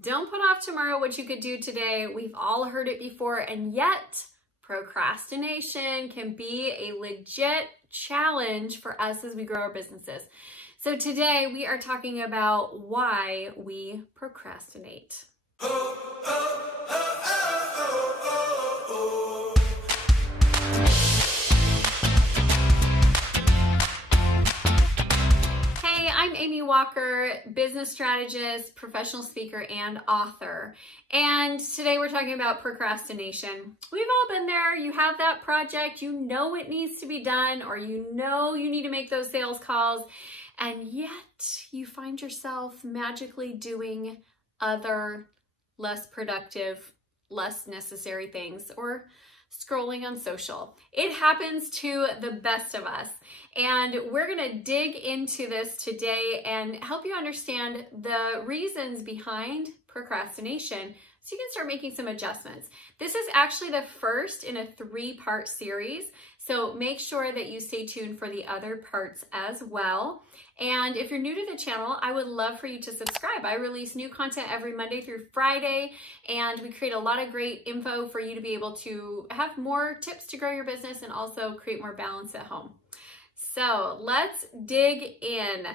Don't put off tomorrow what you could do today. We've all heard it before, and yet procrastination can be a legit challenge for us as we grow our businesses. So today we are talking about why we procrastinate. I'm Amy Walker, business strategist, professional speaker, and author. And today we're talking about procrastination. We've all been there. You have that project, you know it needs to be done, or you know you need to make those sales calls, and yet you find yourself magically doing other less productive, less necessary things, or scrolling on social. It happens to the best of us. And we're gonna dig into this today and help you understand the reasons behind procrastination so you can start making some adjustments. This is actually the first in a 3-part series, so make sure that you stay tuned for the other parts as well. And if you're new to the channel, I would love for you to subscribe. I release new content every Monday through Friday, and we create a lot of great info for you to be able to have more tips to grow your business and also create more balance at home. So let's dig in.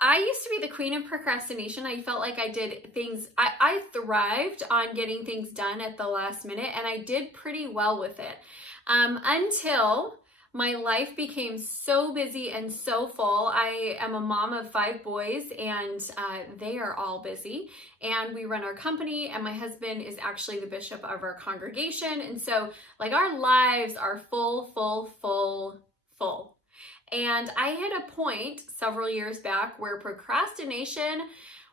I used to be the queen of procrastination. I felt like I did things, I thrived on getting things done at the last minute, and I did pretty well with it until my life became so busy and so full. I am a mom of 5 boys, and they are all busy, and we run our company, and my husband is actually the bishop of our congregation. And so like our lives are full. And I hit a point several years back where procrastination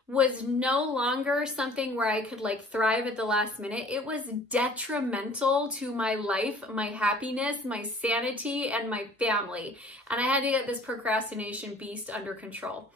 was no longer something where I could like thrive at the last minute. It was detrimental to my life, my happiness, my sanity, and my family. And I had to get this procrastination beast under control.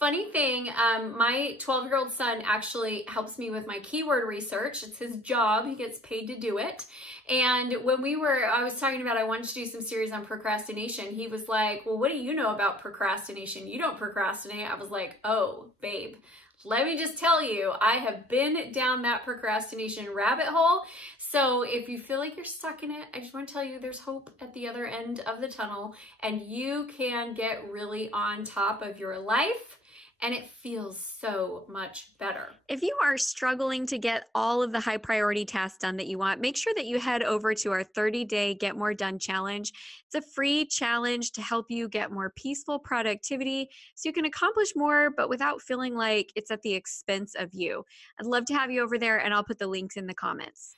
Funny thing, my 12-year-old son actually helps me with my keyword research. It's his job. He gets paid to do it. And when I was talking about I wanted to do some series on procrastination, he was like, well, what do you know about procrastination? You don't procrastinate. I was like, oh, babe, let me just tell you, I have been down that procrastination rabbit hole. So if you feel like you're stuck in it, I just want to tell you there's hope at the other end of the tunnel, and you can get really on top of your life. And it feels so much better. If you are struggling to get all of the high priority tasks done that you want, make sure that you head over to our 30-day Get More Done challenge. It's a free challenge to help you get more peaceful productivity so you can accomplish more, but without feeling like it's at the expense of you. I'd love to have you over there, and I'll put the links in the comments.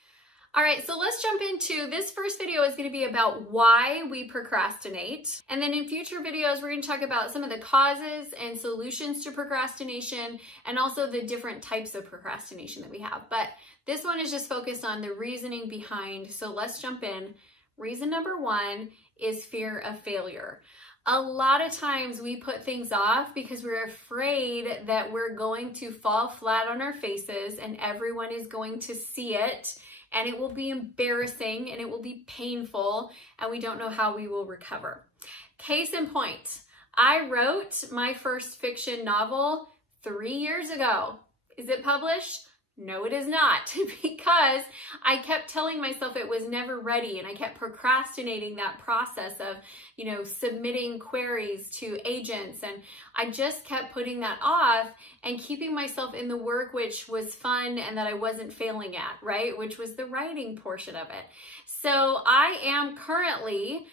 All right, so let's jump into this. First video is going to be about why we procrastinate. And then in future videos, we're going to talk about some of the causes and solutions to procrastination, and also the different types of procrastination that we have. But this one is just focused on the reasoning behind. So let's jump in. Reason number 1 is fear of failure. A lot of times we put things off because we're afraid that we're going to fall flat on our faces and everyone is going to see it. And it will be embarrassing and it will be painful, and we don't know how we will recover. Case in point, I wrote my first fiction novel 3 years ago. Is it published? No, it is not, because I kept telling myself it was never ready, and I kept procrastinating that process of, submitting queries to agents, and I just kept putting that off and keeping myself in the work which was fun and that I wasn't failing at, right? Which was the writing portion of it. So I am currently,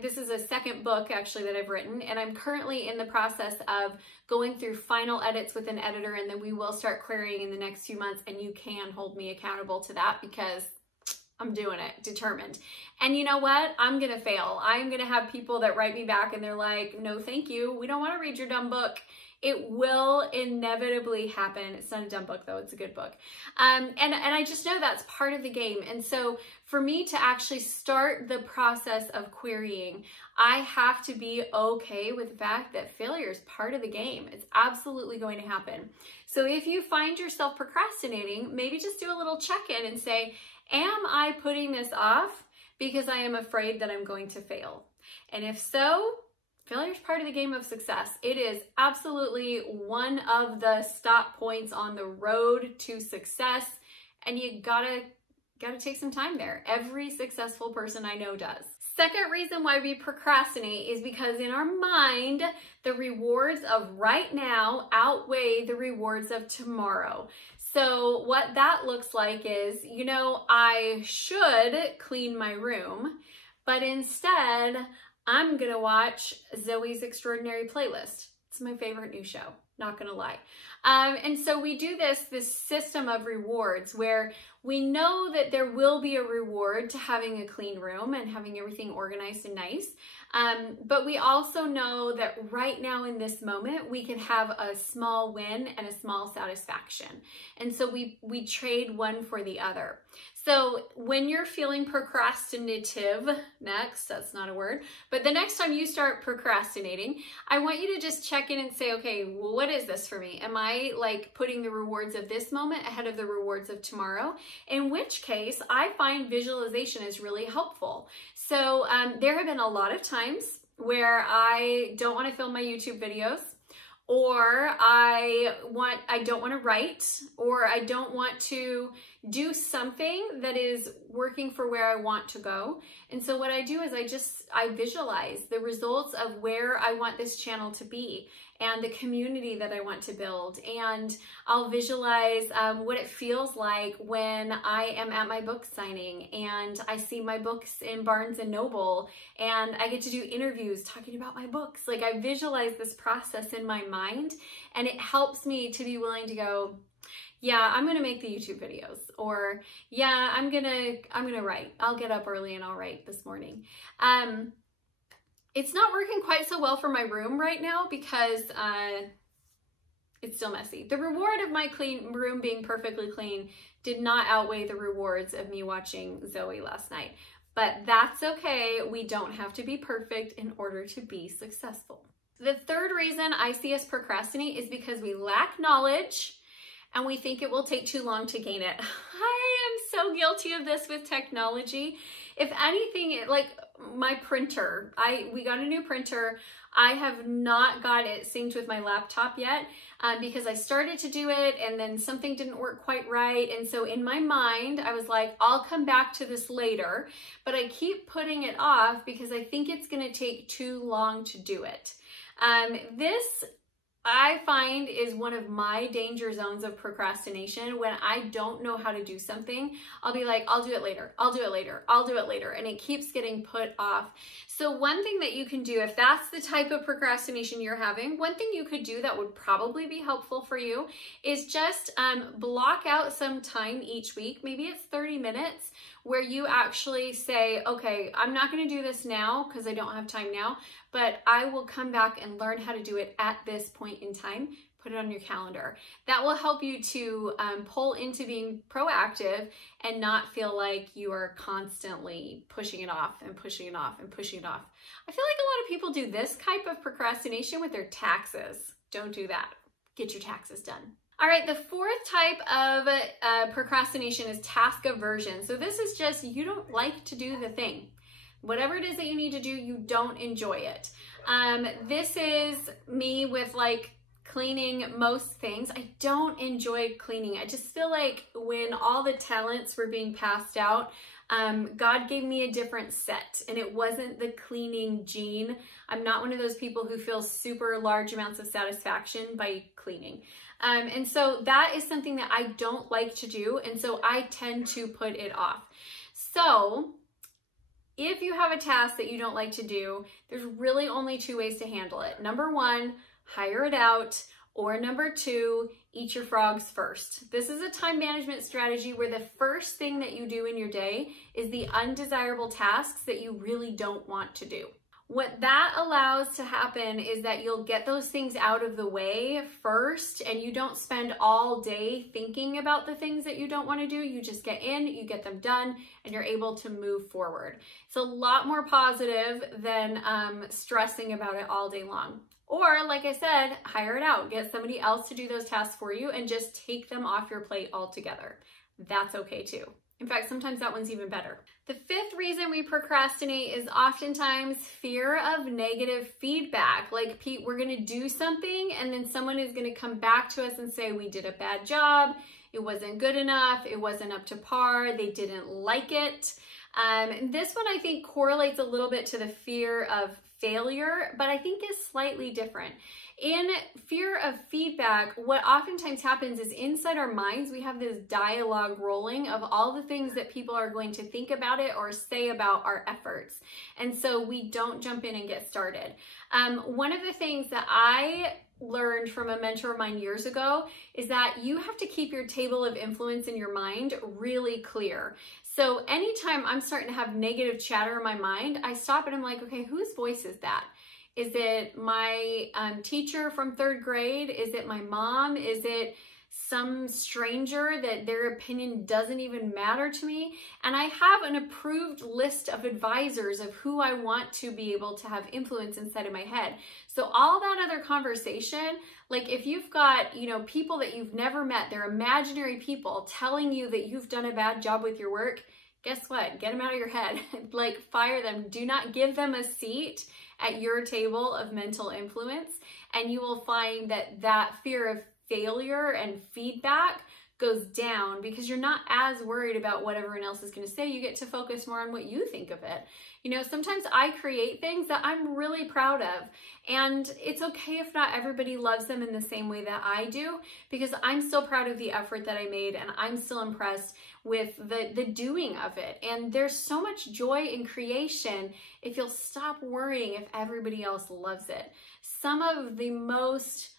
this is a second book actually that I've written, and I'm currently in the process of going through final edits with an editor, and then we will start querying in the next few months, and you can hold me accountable to that because I'm doing it, determined. And you know what? I'm gonna fail. I'm gonna have people that write me back and they're like, no, thank you. We don't wanna read your dumb book. It will inevitably happen. It's not a dumb book though, it's a good book. And I just know that's part of the game. And so for me to actually start the process of querying, I have to be okay with the fact that failure is part of the game. It's absolutely going to happen. So if you find yourself procrastinating, maybe just do a little check-in and say, am I putting this off because I am afraid that I'm going to fail? And if so, Failure is part of the game of success. It is absolutely one of the stop points on the road to success, and you gotta take some time there. Every successful person I know does. Second reason why we procrastinate is because in our mind, the rewards of right now outweigh the rewards of tomorrow. So what that looks like is, you know, I should clean my room, but instead I'm gonna watch Zoe's Extraordinary Playlist. It's my favorite new show, not gonna lie. And so we do this system of rewards where we know that there will be a reward to having a clean room and having everything organized and nice. But we also know that right now in this moment, we can have a small win and a small satisfaction. And so we trade one for the other. So when you're feeling procrastinative, that's not a word, but the next time you start procrastinating, I want you to just check in and say, okay, well, what is this for me? Am I like putting the rewards of this moment ahead of the rewards of tomorrow? In which case, I find visualization is really helpful. So there have been a lot of times where I don't want to film my YouTube videos, or I don't want to write, or I don't want to do something that is working for where I want to go. And so what I do is I visualize the results of where I want this channel to be and the community that I want to build. And I'll visualize what it feels like when I am at my book signing and I see my books in Barnes and Noble and I get to do interviews talking about my books. Like, I visualize this process in my mind, and it helps me to be willing to go, yeah, I'm gonna make the YouTube videos, or yeah, I'm gonna write. I'll get up early and I'll write this morning. It's not working quite so well for my room right now because it's still messy. The reward of my clean room being perfectly clean did not outweigh the rewards of me watching Zoe last night. But that's okay. We don't have to be perfect in order to be successful. The third reason I see us procrastinate is because we lack knowledge and we think it will take too long to gain it. I am so guilty of this with technology. If anything, like my printer, we got a new printer. I have not got it synced with my laptop yet because I started to do it and then something didn't work quite right. And so in my mind, I was like, I'll come back to this later, but I keep putting it off because I think it's gonna take too long to do it. This I find is one of my danger zones of procrastination. When I don't know how to do something, I'll be like, I'll do it later, I'll do it later, I'll do it later, and it keeps getting put off. So one thing that you can do, if that's the type of procrastination you're having, one thing you could do that would probably be helpful for you is just block out some time each week, maybe it's 30 minutes, where you actually say, okay, I'm not gonna do this now because I don't have time now, but I will come back and learn how to do it at this point in time. Put it on your calendar. That will help you to pull into being proactive and not feel like you are constantly pushing it off and pushing it off and pushing it off. I feel like a lot of people do this type of procrastination with their taxes. Don't do that. Get your taxes done. All right, the fourth type of procrastination is task aversion. So this is just, you don't like to do the thing. Whatever it is that you need to do, you don't enjoy it. This is me with like cleaning most things. I don't enjoy cleaning. I just feel like when all the talents were being passed out, God gave me a different set, and it wasn't the cleaning gene. I'm not one of those people who feels super large amounts of satisfaction by cleaning. And so that is something that I don't like to do, and so I tend to put it off. So if you have a task that you don't like to do, there's really only two ways to handle it. Number one, hire it out, or number two, eat your frogs first. This is a time management strategy where the first thing that you do in your day is the undesirable tasks that you really don't want to do. What that allows to happen is that you'll get those things out of the way first, and you don't spend all day thinking about the things that you don't want to do. You just get in, you get them done, and you're able to move forward. It's a lot more positive than stressing about it all day long. Or, like I said, hire it out. Get somebody else to do those tasks for you and just take them off your plate altogether. That's okay too. In fact, sometimes that one's even better. The fifth reason we procrastinate is oftentimes fear of negative feedback. Like, Pete, we're gonna do something and then someone is gonna come back to us and say, we did a bad job, it wasn't good enough, it wasn't up to par, they didn't like it. And this one I think correlates a little bit to the fear of failure, but I think is slightly different. In fear of feedback, what oftentimes happens is inside our minds, we have this dialogue rolling of all the things that people are going to think about it or say about our efforts. And so we don't jump in and get started. One of the things that I learned from a mentor of mine years ago is that you have to keep your table of influence in your mind really clear. So anytime I'm starting to have negative chatter in my mind, I stop and I'm like, okay, whose voice is that? Is it my teacher from third grade? Is it my mom? Is it some stranger that their opinion doesn't even matter to me? And I have an approved list of advisors of who I want to be able to have influence inside of my head. So all that other conversation, like if you've got, you know, people that you've never met, they're imaginary people telling you that you've done a bad job with your work, guess what? Get them out of your head. Like, fire them. Do not give them a seat at your table of mental influence. And you will find that that fear of failure and feedback goes down because you're not as worried about what everyone else is going to say. You get to focus more on what you think of it. You know, sometimes I create things that I'm really proud of, and it's okay if not everybody loves them in the same way that I do, because I'm still proud of the effort that I made, and I'm still impressed with the doing of it. And there's so much joy in creation if you'll stop worrying if everybody else loves it. Some of the most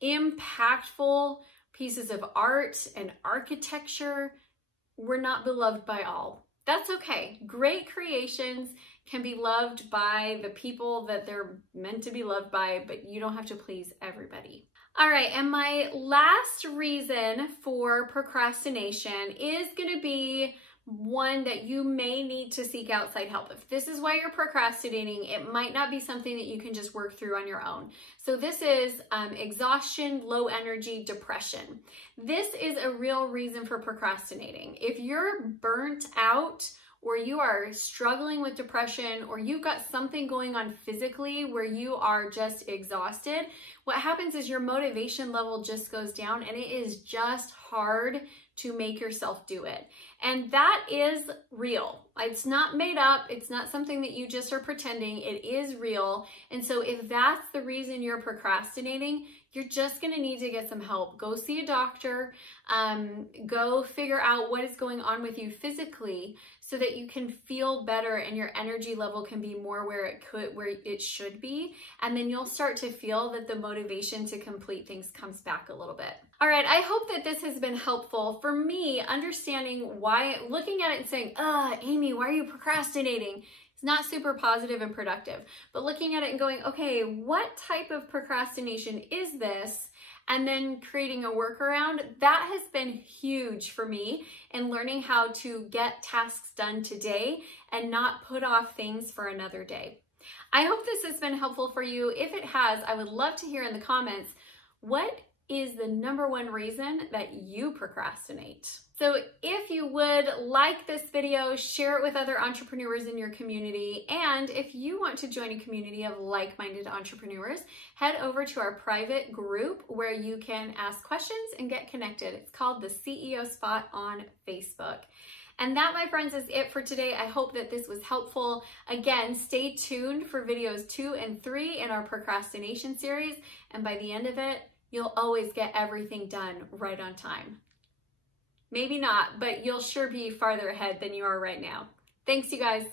impactful pieces of art and architecture were not beloved by all. That's okay. Great creations can be loved by the people that they're meant to be loved by, but you don't have to please everybody. All right, and my last reason for procrastination is going to be one that you may need to seek outside help. If this is why you're procrastinating, it might not be something that you can just work through on your own. So this is exhaustion, low energy, depression. This is a real reason for procrastinating. If you're burnt out, or you are struggling with depression, or you've got something going on physically where you are just exhausted, what happens is your motivation level just goes down, and it is just hard to make yourself do it. And that is real. It's not made up. It's not something that you just are pretending. It is real. And so if that's the reason you're procrastinating, you're just going to need to get some help. Go see a doctor. Go figure out what is going on with you physically so that you can feel better and your energy level can be more where it should be. And then you'll start to feel that the motivation to complete things comes back a little bit. All right, I hope that this has been helpful for me, understanding why, looking at it and saying, Amy, why are you procrastinating? It's not super positive and productive, but looking at it and going, okay, what type of procrastination is this? And then creating a workaround, that has been huge for me in learning how to get tasks done today and not put off things for another day. I hope this has been helpful for you. If it has, I would love to hear in the comments, what is the #1 reason that you procrastinate? So if you would like this video, share it with other entrepreneurs in your community. And if you want to join a community of like-minded entrepreneurs, head over to our private group where you can ask questions and get connected. It's called the CEO Spot on Facebook. And that, my friends, is it for today. I hope that this was helpful. Again, stay tuned for videos 2 and 3 in our procrastination series. And by the end of it, you'll always get everything done right on time. Maybe not, but you'll sure be farther ahead than you are right now. Thanks, you guys.